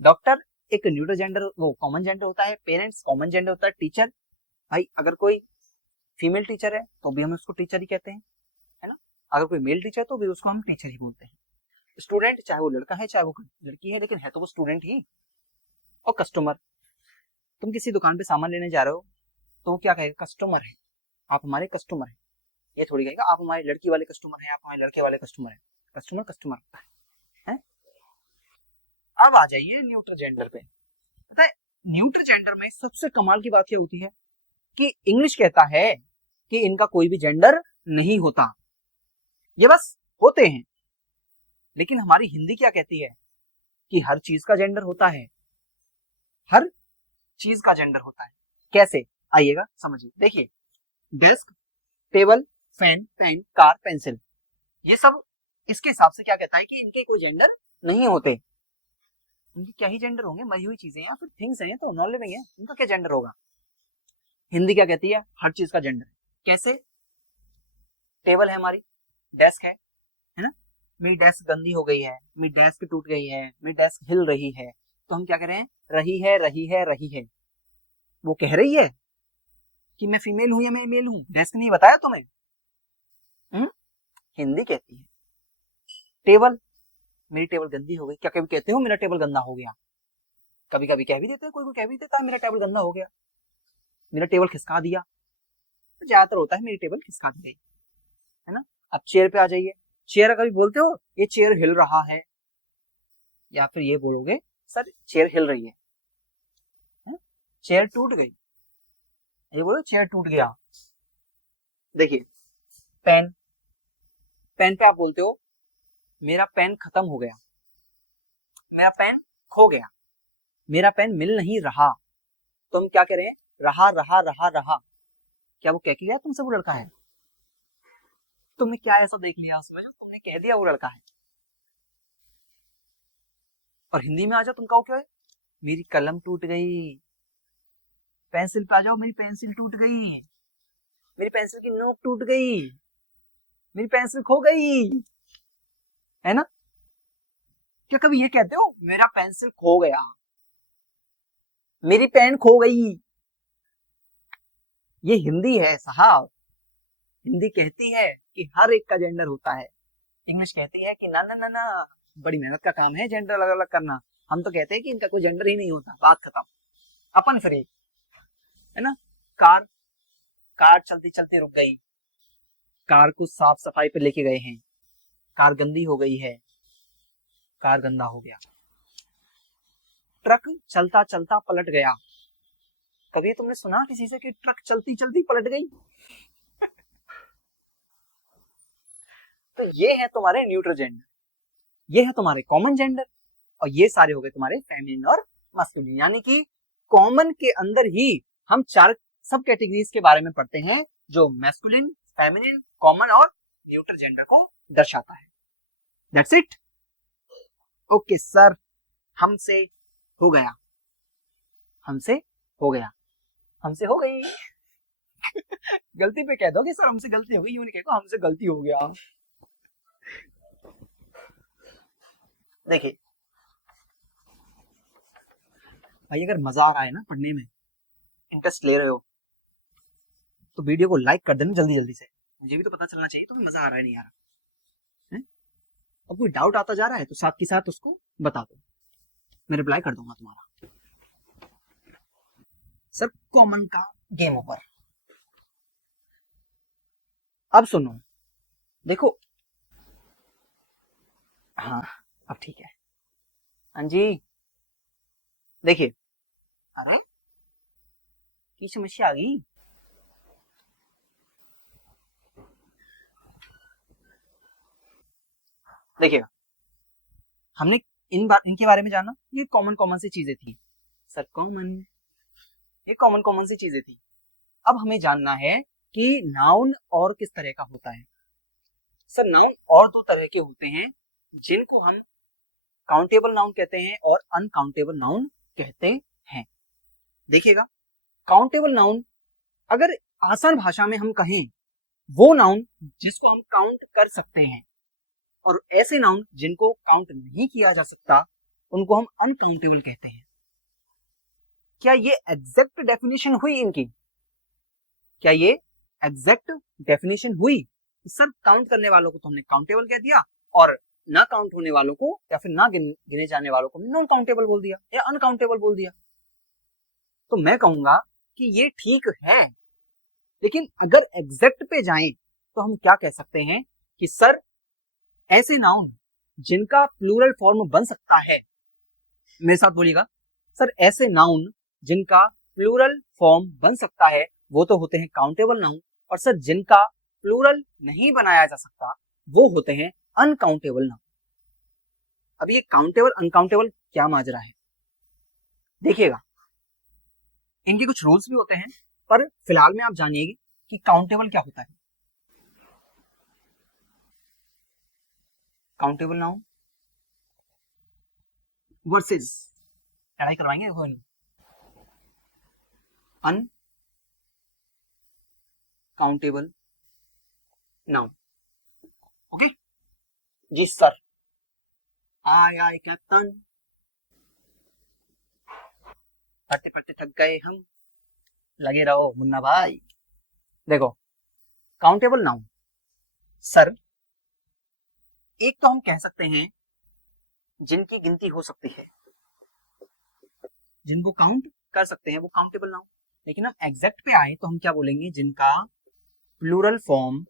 डॉक्टर एक न्यूट्रल जेंडर, वो कॉमन जेंडर होता है, पेरेंट्स कॉमन जेंडर होता है, टीचर भाई अगर कोई फीमेल टीचर है तो भी हम उसको टीचर ही कहते हैं, है ना, अगर कोई मेल टीचर तो भी उसको हम टीचर ही बोलते हैं। स्टूडेंट चाहे वो लड़का है चाहे वो लड़की है, लेकिन है तो वो स्टूडेंट ही। और कस्टमर, तुम किसी दुकान पे सामान लेने जा रहे हो तो वो क्या कहेगा, कस्टमर है, आप हमारे कस्टमर हैं, ये थोड़ी कहेगा आप हमारे लड़की वाले कस्टमर हैं, आप हमारे लड़के वाले कस्टमर हैं, कस्टमर कस्टमर होता है। अब आ जाइए न्यूट्रल जेंडर पे। पता है न्यूट्रल जेंडर में सबसे कमाल की बात क्या होती है कि इंग्लिश कहता है कि इनका कोई भी जेंडर नहीं होता, ये बस होते हैं, लेकिन हमारी हिंदी क्या कहती है कि हर चीज का जेंडर होता है, हर चीज का जेंडर होता है। कैसे, आइएगा समझिए। देखिए desk, table, fan, pen, car, pencil, ये सब इसके हिसाब से क्या कहता है कि इनके कोई जेंडर नहीं होते। इनके क्या ही जेंडर होंगे, मरी हुई चीजें या फिर थिंग्स हैं तो नॉन लिविंग है, इनका क्या जेंडर होगा। हिंदी क्या कहती है, हर चीज का जेंडर। कैसे, टेबल है हमारी, डेस्क है ना, मेरी डेस्क गंदी हो गई है, मेरी डेस्क टूट गई है, मेरी डेस्क हिल रही है, तो हम क्या कह रहे हैं, रही है रही है रही है। वो कह रही है कि मैं फीमेल हूं या मैं मेल हूं, डेस्क नहीं बताया तुम्हें। हिंदी कहती है टेबल, मेरी टेबल गंदी हो गई। क्या कभी कहते हो मेरा टेबल गंदा हो गया, कभी कभी कह भी देते हैं, कोई कोई कह भी देता है मेरा टेबल गंदा हो गया, मेरा टेबल खिसका दिया, तो ज्यादातर होता है मेरी टेबल खिसका दी गई, है ना। अब चेयर पे आ जाइए, चेयर कभी बोलते हो ये चेयर हिल रहा है, या फिर ये बोलोगे सर चेयर हिल रही है, चेयर टूट गई, ये बोलो चेयर टूट गया। देखिए पेन, पेन पे आप बोलते हो मेरा पेन खत्म हो गया, मेरा पेन खो गया, मेरा पेन मिल नहीं रहा, तो हम क्या कह रहे हैं, रहा रहा रहा रहा। क्या वो कह के गया तुमसे वो लड़का है, तुमने क्या ऐसा देख लिया उसमें जो तुमने कह दिया वो लड़का है। और हिंदी में आ जाओ, तुम कहो क्या है, मेरी कलम टूट गई। पेंसिल पे आ जाओ, मेरी पेंसिल टूट गई, मेरी पेंसिल की नोक टूट गई, मेरी पेंसिल खो गई, है ना। क्या कभी ये कहते हो मेरा पेंसिल खो गया, मेरी पेन खो गई। ये हिंदी है साहब, हिंदी कहती है कि हर एक का जेंडर होता है, इंग्लिश कहती है कि ना ना ना ना, बड़ी मेहनत का काम है जेंडर अलग अलग करना। हम तो कहते हैं कि इनका कोई जेंडर ही नहीं होता, बात खत्म, अपन फ्री, है ना। कार, कार चलती चलती रुक गई, कार को साफ सफाई पे लेके गए हैं, कार गंदी हो गई है, कार गंदा हो गया। ट्रक चलता चलता पलट गया, कभी तुमने सुना किसी से कि ट्रक चलती चलती पलट गई। तो ये है तुम्हारे न्यूट्रल जेंडर, ये है तुम्हारे कॉमन जेंडर, और ये सारे हो गए तुम्हारे फेमिनिन और मस्कुलिन। यानी कि कॉमन के अंदर ही हम चार सब कैटेगरीज के बारे में पढ़ते हैं जो मैस्कुलिन, फेमिनिन, कॉमन और न्यूट्रल जेंडर को दर्शाता है। That's it. ओके सर, हमसे हो गया, हमसे हो गया, हमसे हो गई। गलती पे कह दो कि सर हमसे गलती हो गई, यूं नहीं कहो हमसे गलती हो गया। देखिए भाई, अगर मजा आ रहा है ना पढ़ने में, इंटरेस्ट ले रहे हो, तो वीडियो को लाइक कर देना जल्दी जल्दी से, मुझे भी तो पता चलना चाहिए तुम्हें मजा आ रहा है नहीं आ रहा है। अब कोई डाउट आता जा रहा है तो साथ के साथ उसको बता दो, मैं रिप्लाई कर दूंगा तुम्हारा। सर कॉमन का गेम ओवर। अब सुनो, देखो, हाँ अब ठीक है। हाँ जी, देखिए, अरे की समस्या आ गई। देखिएगा, हमने इनके बारे में जाना, ये कॉमन कॉमन सी चीजें थी सर, कॉमन, ये कॉमन कॉमन सी चीजें थी। अब हमें जानना है कि नाउन और किस तरह का होता है। सर नाउन और दो तरह के होते हैं, जिनको हम काउंटेबल नाउन कहते हैं और अनकाउंटेबल नाउन कहते हैं। देखिएगा, काउंटेबल नाउन, अगर आसान भाषा में हम कहें, वो नाउन जिसको हम काउंट कर सकते हैं, और ऐसे नाउन जिनको काउंट नहीं किया जा सकता, उनको हम अनकाउंटेबल कहते हैं। क्या ये एग्जैक्ट डेफिनेशन हुई इनकी? क्या ये एग्जैक्ट डेफिनेशन हुई? सर काउंट करने वालों को तो हमने काउंटेबल कह दिया, और ना काउंट होने वालों को या फिर ना गिने जाने वालों को नॉन काउंटेबल बोल दिया या अनकाउंटेबल बोल दिया। तो मैं कहूंगा कि ये ठीक है, लेकिन अगर एग्जैक्ट पे जाएं तो हम क्या कह सकते हैं कि सर ऐसे नाउन जिनका प्लूरल फॉर्म बन सकता है, मेरे साथ बोलिएगा, सर ऐसे नाउन जिनका प्लूरल फॉर्म बन सकता है वो तो होते हैं काउंटेबल नाउन, और सर जिनका प्लूरल नहीं बनाया जा सकता वो होते हैं अनकाउंटेबल नाउन। अब ये काउंटेबल अनकाउंटेबल क्या माजरा है, देखिएगा, इनके कुछ रूल्स भी होते हैं, पर फिलहाल में आप जानिएगा कि काउंटेबल क्या होता है। काउंटेबल नाउन वर्सेस, लड़ाई करवाएंगे अनकाउंटेबल नाउन। ओके जी सर। आय आय कैप्टन, पढ़ते पढ़ते थक गए हम, लगे रहो मुन्ना भाई। देखो काउंटेबल नाउन सर, एक तो हम कह सकते हैं जिनकी गिनती हो सकती है, जिनको काउंट कर सकते हैं वो काउंटेबल नाउन। लेकिन हम एग्जैक्ट पे आए तो हम क्या बोलेंगे, जिनका प्लूरल फॉर्म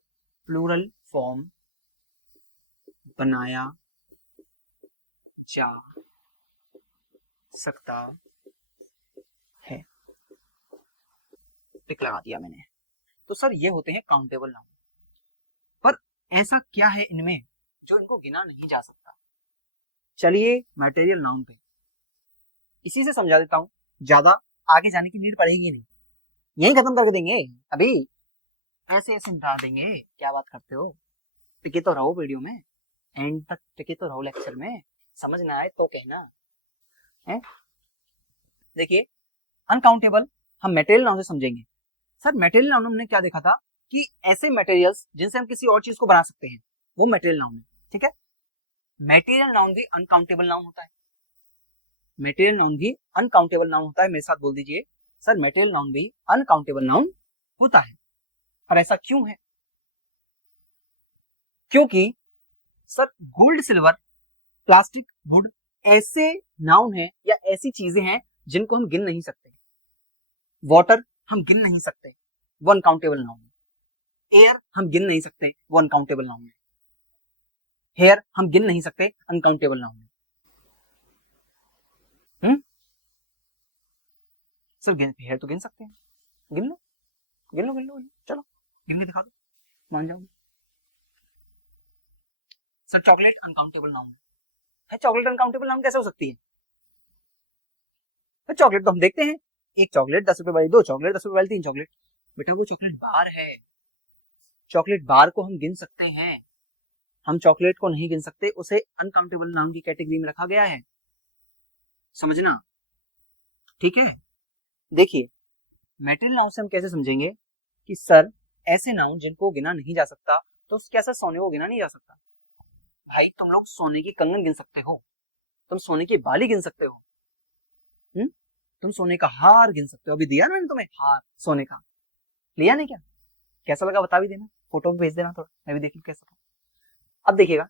बनाया जा सकता है। टिक लगा दिया मैंने। तो सर ये होते हैं काउंटेबल नाउन। पर ऐसा क्या है इनमें जो इनको गिना नहीं जा सकता? चलिए मटेरियल नाउन पे इसी से समझा देता हूं, ज्यादा आगे जाने की नीड पड़ेगी नहीं, यही खत्म कर देंगे अभी, ऐसे ऐसे हटा देंगे। क्या बात करते हो, टिके तो रहो वीडियो में, एंड तक टिके तो रहो लेक्चर में, समझ ना आए तो कहना है। देखिए अनकाउंटेबल हम मटेरियल नाउन से समझेंगे। सर मटेरियल नाउन हमने क्या देखा था कि ऐसे मटेरियल्स जिनसे हम किसी और चीज को बना सकते हैं, वो मटेरियल नाउन है। ठीक है, मटेरियल नाउन भी अनकाउंटेबल नाउन होता है, मटेरियल नाउन भी अनकाउंटेबल नाउन होता है। मेरे साथ बोल दीजिए सर, मटेरियल नाउन भी अनकाउंटेबल नाउन होता है। और ऐसा क्यों है? क्योंकि sir gold, silver, plastic, would ऐसे नाउन है या ऐसी चीजें हैं जिनको हम गिन नहीं सकते। वाटर हम गिन नहीं सकते, वो अनकाउंटेबल नाउन है। एयर हम गिन नहीं सकते, वो अनकाउंटेबल नाउन है। हेयर हम गिन नहीं सकते, अनकाउंटेबल नाउन है। सर हेयर तो गिन सकते हैं, गिन लो गिन लो गिन लो, चलो गिन के दिखा दो, मान जाओ। सर चॉकलेट अनकाउंटेबल नाउन है, चॉकलेट अनकाउंटेबल नाउन कैसे हो सकती है? तो चॉकलेट तो हम देखते हैं, एक चॉकलेट 10 रुपए वाली, 2 चॉकलेट 10 रुपए वाली, 3 चॉकलेट। बेटा वो चॉकलेट बार है, चॉकलेट बार को हम गिन सकते हैं, हम चॉकलेट को नहीं गिन सकते, उसे अनकाउंटेबल नाउन की कैटेगरी में रखा गया है, समझना ठीक है। देखिए मटेरियल नाउन से हम कैसे समझेंगे कि सर ऐसे नाउन जिनको गिना नहीं जा सकता, तो क्या सर सोने को गिना नहीं जा सकता? भाई तुम लोग सोने की कंगन गिन सकते हो, तुम सोने की बाली गिन सकते हो, तुम सोने का हार गिन सकते हो। अभी दिया ना मैंने तुम्हें हार सोने का, लिया नहीं क्या? कैसा लगा बता भी देना, फोटो भेज देना थोड़ा, मैं भी देख लूं कैसा था। अब देखिएगा,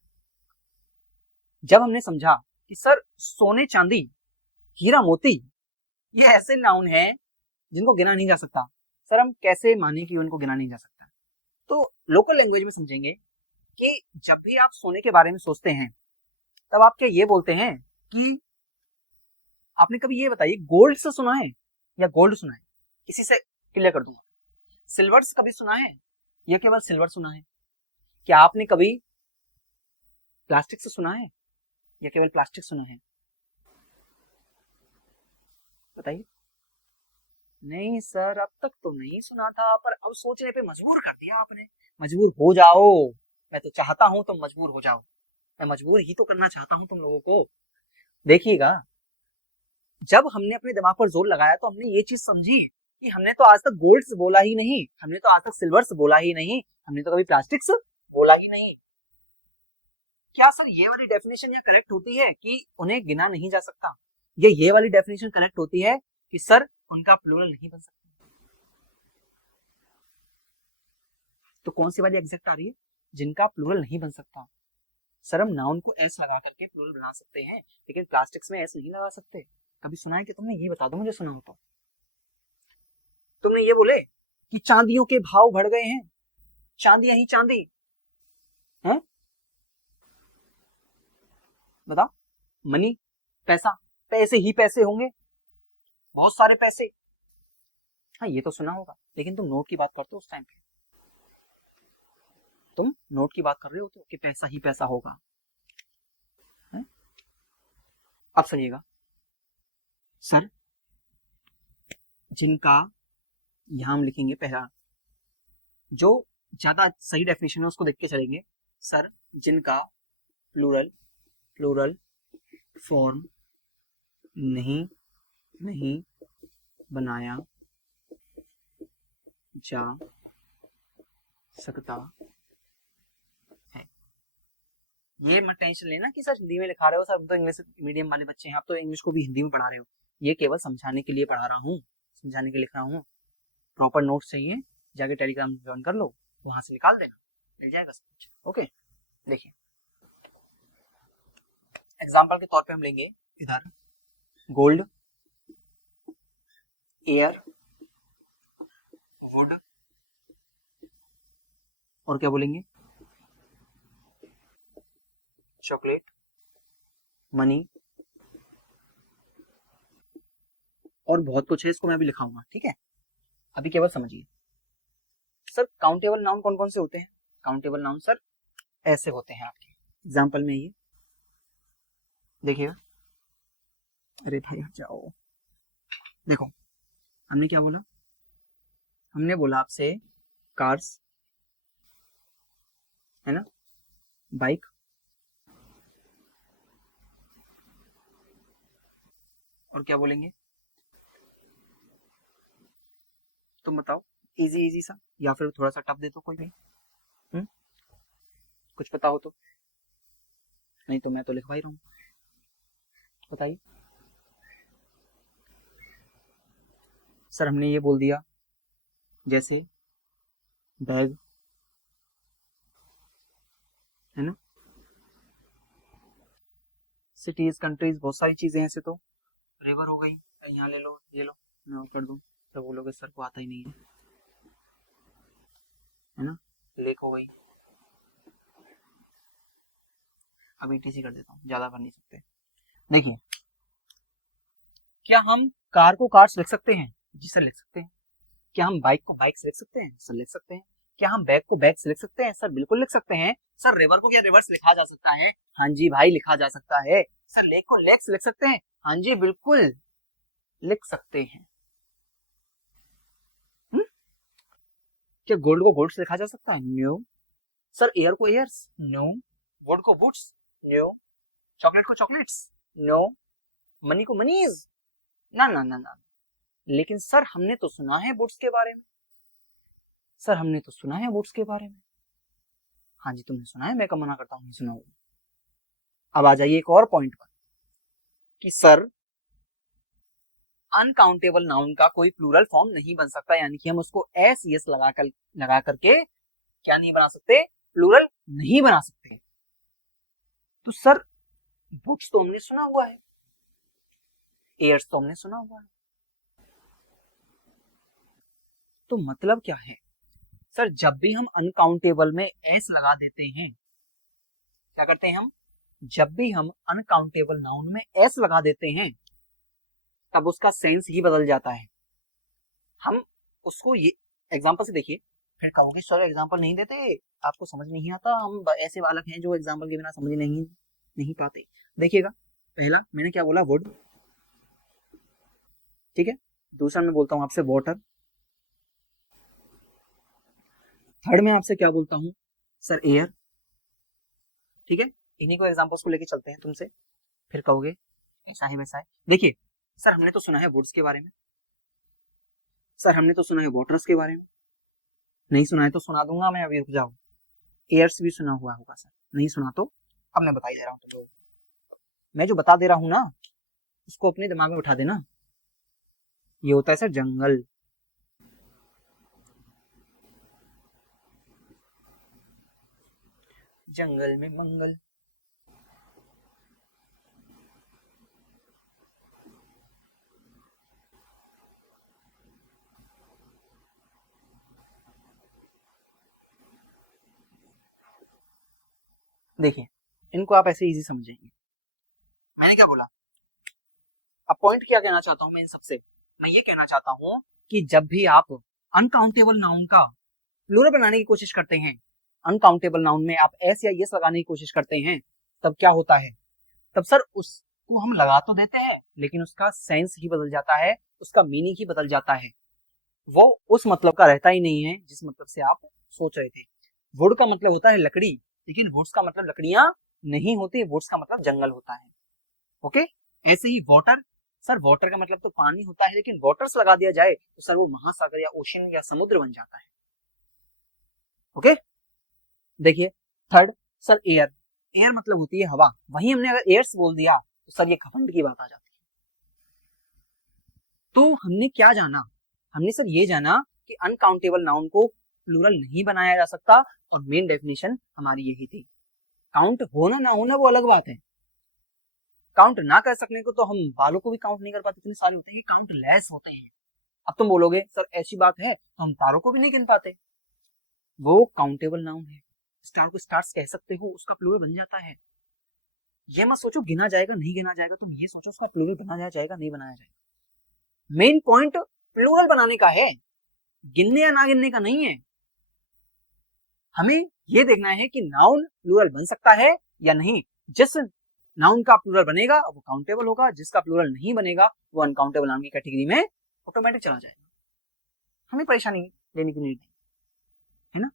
जब हमने समझा कि सर सोने चांदी हीरा मोती ये ऐसे नाउन है जिनको गिना नहीं जा सकता, सर हम कैसे माने कि उनको गिना नहीं जा सकता? तो लोकल लैंग्वेज में समझेंगे कि जब भी आप सोने के बारे में सोचते हैं तब आप क्या ये बोलते हैं कि आपने कभी ये बताइए गोल्ड से सुना है या गोल्ड सुना है? किसी से क्लियर कर दूंगा। सिल्वर्स कभी सुना है या केवल सिल्वर सुना है? क्या आपने कभी प्लास्टिक से सुना है या केवल प्लास्टिक सुना है? बताइए। नहीं सर अब तक तो नहीं सुना था, पर अब सोचने पे मजबूर कर दिया आपने। मजबूर हो जाओ, मैं तो चाहता हूं तुम मजबूर हो जाओ, मैं मजबूर ही तो करना चाहता हूं तुम लोगों को। देखिएगा, जब हमने अपने दिमाग पर जोर लगाया तो हमने ये चीज समझी कि हमने तो आज तक गोल्ड से बोला ही नहीं, हमने तो आज तक सिल्वर से बोला ही नहीं, हमने तो कभी प्लास्टिक से बोला ही नहीं। क्या सर ये वाली डेफिनेशन या करेक्ट होती है कि उन्हें गिना नहीं जा सकता? ये वाली डेफिनेशन करेक्ट होती है कि सर उनका प्लूरल नहीं बन सकता? तो कौन सी वाली एग्जैक्ट आ रही है? जिनका प्लूरल नहीं बन सकता। सर हम नाउन को एस लगा करके प्लूरल बना सकते हैं, लेकिन प्लास्टिक्स में एस नहीं लगा सकते। कभी सुना है कि तुमने? ये बता दो मुझे, सुना हो तो। तुमने ये बोले कि चांदियों के भाव बढ़ गए हैं, चांदियां ही चांदी है, बताओ। मनी, पैसा, पैसे ही पैसे होंगे, बहुत सारे पैसे। हाँ ये तो सुना होगा, लेकिन तुम नोट की बात करते हो उस टाइम पे, तुम नोट की बात कर रहे हो तो कि पैसा ही पैसा होगा है? अब सुनिएगा सर, जिनका, यहां हम लिखेंगे पहला, जो ज्यादा सही डेफिनेशन है उसको देख के चलेंगे। सर जिनका प्लूरल प्लूरल फॉर्म नहीं बनाया जा सकता है। ये मत टेंशन लेना कि सर हिंदी में लिखा रहे हो, सर तो इंग्लिश मीडियम वाले बच्चे हैं, आप तो इंग्लिश को भी हिंदी में पढ़ा रहे हो। ये केवल समझाने के लिए पढ़ा रहा हूँ, समझाने के लिए लिख रहा हूँ। प्रॉपर नोट्स चाहिए जाके टेलीग्राम ज्वाइन कर लो, वहां से निकाल देना, मिल जाएगा सब कुछ। ओके, देखिए एग्जाम्पल के तौर पे हम लेंगे इधर गोल्ड, एयर, वुड और क्या बोलेंगे, चॉकलेट, मनी और बहुत कुछ है, इसको मैं अभी लिखाऊंगा, ठीक है। अभी केवल समझिए सर काउंटेबल नाउन कौन कौन से होते हैं। काउंटेबल नाउन सर ऐसे होते हैं आपके एग्जाम्पल में, ये देखिएगा। अरे भाई हट जाओ, देखो हमने क्या बोला, हमने बोला आपसे कार्स है ना, बाइक और क्या बोलेंगे, तुम बताओ, इजी इजी सा या फिर थोड़ा सा टफ दे दो कोई भी, कुछ पता हो तो, नहीं तो मैं तो लिखवा ही रहा हूँ, बताइए। सर हमने ये बोल दिया जैसे बैग है ना, सिटीज, कंट्रीज, बहुत सारी चीजें ऐसे तो, रिवर हो गई, यहाँ ले लो, ये लो, मैं और कर दूं तो बोलोगे सर को आता ही नहीं है ना, लेक हो गई, अभी टीसी कर देता हूँ, ज्यादा कर नहीं सकते। देखिए क्या हम कार को कार्स लिख सकते हैं, जी सर लिख सकते हैं। क्या हम बाइक को बाइक से लिख सकते हैं, सर लिख सकते हैं। क्या हम बैग को बैग से लिख सकते हैं, सर बिल्कुल लिख सकते हैं। सर रिवर को क्या रिवर्स लिखा जा सकता है, हाँ जी भाई लिखा जा सकता है। सर लेक को लेक से लिख सकते हैं, हाँ जी बिल्कुल लिख सकते हैं। क्या गोल्ड को गोल्ड से लिखा जा सकता है, नो। सर एयर को एयर्स, नो। वुड को वुड्स, नो। चॉकलेट को चॉकलेट्स, नो। मनी को मनीज, ना ना ना ना। लेकिन सर हमने तो सुना है वुड्स के बारे में, सर हमने तो सुना है वुड्स के बारे में, हाँ जी तुमने सुना है, मैं कब मना करता हूँ नहीं सुना होगा। अब आ जाइए एक और पॉइंट पर कि सर अनकाउंटेबल नाउन का कोई प्लूरल फॉर्म नहीं बन सकता, यानी कि हम उसको एस यस लगा करके क्या नहीं बना सकते, प्लूरल नहीं बना सकते। तो सर बुक्स तो हमने सुना हुआ है, एयर्स तो हमने सुना हुआ है, तो मतलब क्या है सर, जब भी हम अनकाउंटेबल में एस लगा देते हैं, क्या करते हैं हम, जब भी हम अनकाउंटेबल नाउन में एस लगा देते हैं तब उसका सेंस ही बदल जाता है। हम उसको ये एग्जांपल से देखिए, फिर कहोगे सर एग्जांपल नहीं देते, आपको समझ नहीं आता, हम ऐसे बालक हैं जो एग्जांपल के बिना समझ नहीं पाते। देखिएगा पहला मैंने क्या बोला, वुड, ठीक है। दूसरा मैं बोलता हूं आपसे वाटर, थर्ड में आपसे क्या बोलता हूं सर, एयर, ठीक है। इन्हीं को एग्जांपल्स को लेके चलते हैं तुमसे, फिर कहोगे ऐसा है वैसा है। देखिए सर हमने तो सुना है वुड्स के बारे में, सर हमने तो सुना है वाटर्स के बारे में, नहीं सुना है तो सुना दूंगा मैं, अभी रुक जाओ। एयर्स भी सुना हुआ होगा सर, नहीं सुना तो अब मैं बता ही दे रहा हूँ तुम लोग, मैं जो बता दे रहा हूँ ना उसको अपने दिमाग में उठा देना। ये होता है सर जंगल, जंगल में मंगल, देखिए इनको आप ऐसे इजी समझेंगे। मैंने क्या बोला, अब पॉइंट क्या कहना चाहता हूं मैं इन सबसे, मैं ये कहना चाहता हूं कि जब भी आप अनकाउंटेबल नाउन का प्लूरल बनाने की कोशिश करते हैं, अनकाउंटेबल नाउन में आप एस या यस लगाने की कोशिश करते हैं, तब क्या होता है, तब सर उसको हम लगा तो देते हैं लेकिन उसका सेंस ही बदल जाता है, उसका मीनिंग ही बदल जाता है, वो उस मतलब का रहता ही नहीं है जिस मतलब से आप सोच रहे थे। वुड का मतलब होता है लकड़ी, लेकिन वुड्स का मतलब लकड़ियां नहीं होती, वुड्स का मतलब जंगल होता है। ओके, ऐसे ही वाटर, सर वाटर का मतलब तो पानी होता है, लेकिन वाटर्स लगा दिया जाए तो सर वो महासागर या ओशन या समुद्र बन जाता है। ओके, देखिए थर्ड, सर एयर, एयर मतलब होती है हवा, वहीं हमने अगर एयर्स बोल दिया तो सर ये घमंड की बात आ जाती है। तो हमने क्या जाना, हमने सर ये जाना कि अनकाउंटेबल नाउन को प्लूरल नहीं बनाया जा सकता, और मेन डेफिनेशन हमारी यही थी। काउंट होना ना होना वो अलग बात है, काउंट ना कर सकने को तो हम बालों को भी काउंट नहीं कर पाते, इतने सारे होते हैं, ये काउंट लेस होते हैं। अब तुम बोलोगे सर ऐसी बात है तो हम तारों को भी नहीं गिन पाते, वो काउंटेबल नाउन है। स्टार को स्टार्स कह सकते हो, उसका प्लूरल बन जाता है। ये मत सोचो गिना जाएगा नहीं गिना जाएगा, तुम ये सोचो उसका प्लूरल बनाया जाएगा नहीं बनाया जाएगा। मेन पॉइंट प्लूरल बनाने का है, गिनने या ना गिनने का नहीं है। हमें ये देखना है कि नाउन प्लूरल बन सकता है या नहीं। जिस नाउन का प्लूरल बनेगा वो काउंटेबल होगा, जिसका प्लूरल नहीं बनेगा वो अनकाउंटेबल नाउन की कैटेगरी में ऑटोमेटिक चला जाएगा। हमें परेशानी लेने की नीड नहीं है ना।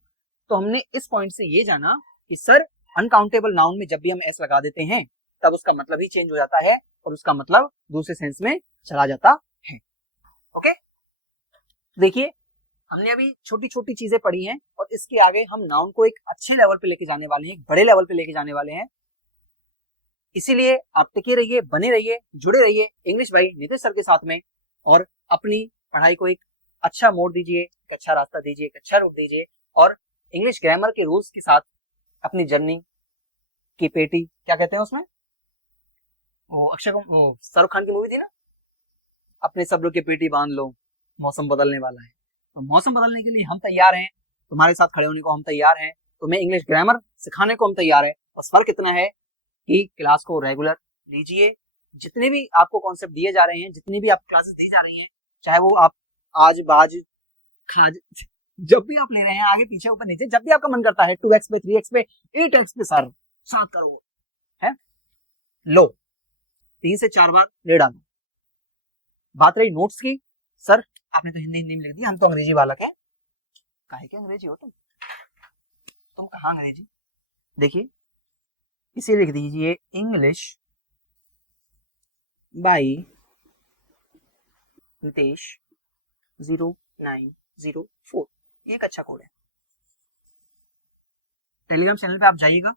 तो हमने इस पॉइंट से ये जाना कि सर अनकाउंटेबल नाउन में जब भी हम एस लगा देते हैं तब उसका मतलब ही चेंज हो जाता है और उसका मतलब दूसरे सेंस में चला जाता है। ओके, देखिए हमने अभी छोटी छोटी चीजें पढ़ी हैं और इसके आगे हम नाउन को एक अच्छे लेवल पे लेके जाने वाले हैं, एक बड़े लेवल पे लेके जाने वाले हैं। इसीलिए आप टिके रहिए, बने रहिए, जुड़े रहिए इंग्लिश भाई नीतीश सर के साथ में, और अपनी पढ़ाई को एक अच्छा मोड़ दीजिए, एक अच्छा रास्ता दीजिए, एक अच्छा रूट दीजिए, और इंग्लिश ग्रामर के रूल्स के साथ अपनी जर्नी की पेटी, क्या कहते हैं उसमें, वो अक्षय शाहरुख खान की मूवी थी ना, अपने सब्र की पेटी बांध लो मौसम बदलने वाला है। तो मौसम बदलने के लिए हम तैयार हैं, तुम्हारे साथ खड़े होने को हम तैयार हैं, तुम्हें इंग्लिश ग्रामर सिखाने को हम तैयार हैं। बस फर्क इतना है कि क्लास को रेगुलर लीजिए, जितने भी आपको कॉन्सेप्ट दिए जा रहे हैं, जितनी भी आप क्लासेस दी जा रही हैं, चाहे वो आप आज बाज खाज जब भी आप ले रहे हैं, आगे पीछे ऊपर नीचे, जब भी आपका मन करता है 2x पे 3x पे 8x पे सर 7 करोड़ है, लो 3 से 4 बार ले डालो। बात रही नोट्स की, सर आपने तो हिंदी में लिख दिया, हम तो अंग्रेजी बालक है। काहे के अंग्रेजी हो तुम कहाँ अंग्रेजी, देखिए इसे लिख दीजिए इंग्लिश बाई नितेश 0904, ये एक अच्छा कोड है। टेलीग्राम चैनल पे आप जाइएगा,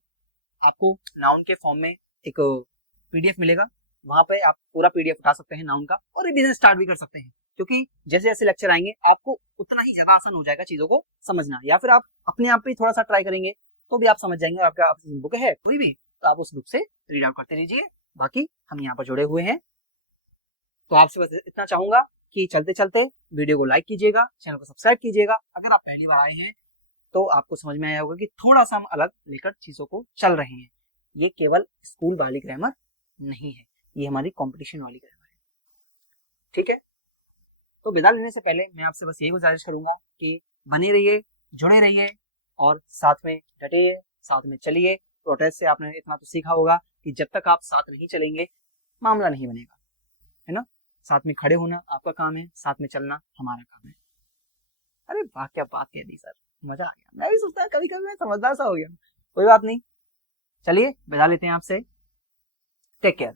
आपको नाउन के फॉर्म में एक पीडीएफ मिलेगा, वहां पे आप पूरा पीडीएफ उठा सकते हैं नाउन का, और रिवीजन स्टार्ट भी कर सकते हैं, क्योंकि जैसे जैसे लेक्चर आएंगे आपको उतना ही ज्यादा आसान हो जाएगा चीजों को समझना। या फिर आप अपने आप पे थोड़ा सा ट्राई करेंगे तो भी आप समझ जाएंगे। आपका बुक है कोई भी तो आप उस बुक से रीड आउट करते रहिए। बाकी हम यहाँ पर जुड़े हुए हैं, तो आपसे बस इतना चाहूंगा कि चलते चलते वीडियो को लाइक कीजिएगा, चैनल को सब्सक्राइब कीजिएगा। अगर आप पहली बार आए हैं तो आपको समझ में आया होगा कि थोड़ा सा हम अलग लेकर चीजों को चल रहे हैं। ये केवल स्कूल वाली ग्रामर नहीं है, ये हमारी कंपटीशन वाली ग्रामर है, ठीक है। तो विदा लेने से पहले मैं आपसे बस यही गुजारिश करूंगा कि बने रहिए, जुड़े रहिए, और साथ में डटिए, साथ में चलिए। प्रोटेस्ट से आपने इतना तो सीखा होगा कि जब तक आप साथ नहीं चलेंगे मामला नहीं बनेगा, है ना। साथ में खड़े होना आपका काम है, साथ में चलना हमारा काम है। अरे वाह क्या बात कह दी सर, मजा आ गया। मैं भी सोचता कभी कभी मैं समझदार सा हो गया, कोई बात नहीं। चलिए विदा लेते हैं आपसे, टेक केयर।